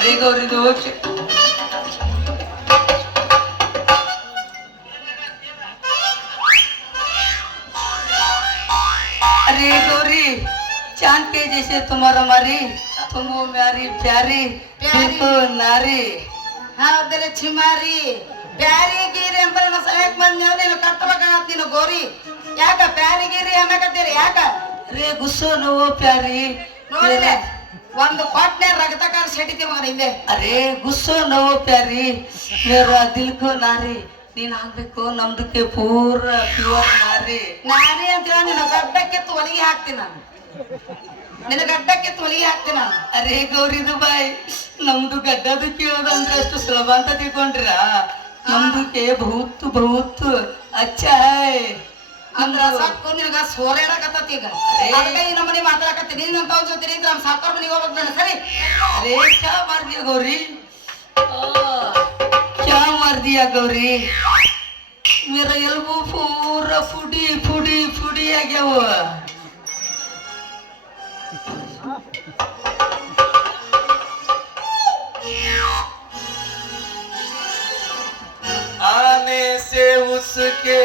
अरे गौरी दो अरे गौरी चांद के जैसे तुम्हारा मारी तुम हो मेरी प्यारी बिल्कुल नारी ಹೌದಲ್ಲ ಚಿಮಾರಿ ಪ್ಯಾರಿಗಿರಿ ಅಂತ ಸಲಹೆ ಬಂದ್ ನೀನು ಕಟ್ಟಬೇಕಾಗತ್ ನೀನು ಗೋರಿ ಯಾಕ ಪ್ಯಾರಿಗಿರಿ ಅನ್ನಕತ್ತೀರಿ ಯಾಕ अरे गुस्सो न हो प्यारी ನೋಡಿದೆ ಒಂದು ಕೊಟ್ನೆ ರಗತಕಾರ ಸೆಟಿತಿ ಮಗನ ಹಿಂದೆ अरे गुस्सो न हो प्यारी मेरा दिल को नारी ನೀನ್ ಆಗ್ಬೇಕು ನಮ್ದಕ್ಕೆ ಪೂರ ಪ್ಯೂರ್ ನಾರಿ ನಾರಿ ಅಂತ ಹೇಳಿ ನಿನ್ನ ಗಡ್ಡಕ್ಕೆತ್ತು ಒಲಿಗೆ ಹಾಕ್ತೀನಿ ನಾನು ನಿನ್ನ ಗಡ್ಡಕ್ಕೆತ್ತು ಒಲಿಗೆ ಹಾಕ್ತೀನಿ ನಾನು ಅರೆ ಗೌರಿದು ಬಾಯ್ ನಮ್ದು ಗಡ್ಡದು ಕೇಳೋದಂದ್ರೆ ಅಷ್ಟು ಸುಲಭ ಅಂತ ತಿಳ್ಕೊಂಡ್ರ ನಮ್ದಕ್ಕೆ ಬಹುತ್ ಬಹುತ್ ಅಚ್ಚ ಹೈ ಅಂದ್ರ ಸಾಕು ನಿನಗ ಸೋರೇಡಕತ್ತತಿ ಈಗ ಅದಕ್ಕೆ ಈ ನಮ್ಮನೆ ಮಾತಾಡಕತ್ತೀನಿ ನಿನ್ನಂತ ಜೊತೆ ನಿಂತ ನಮ್ಮ ಸಾಕಾರ ಮನೆಗೆ ಹೋಗ್ಬೇಕು ನಾನು ಸರಿ अरे क्या मार दिया गौरी क्या मार दिया गौरी मेरा एल्बो पूरा फुडी फुडी फुडी आ गया वो आने से उसके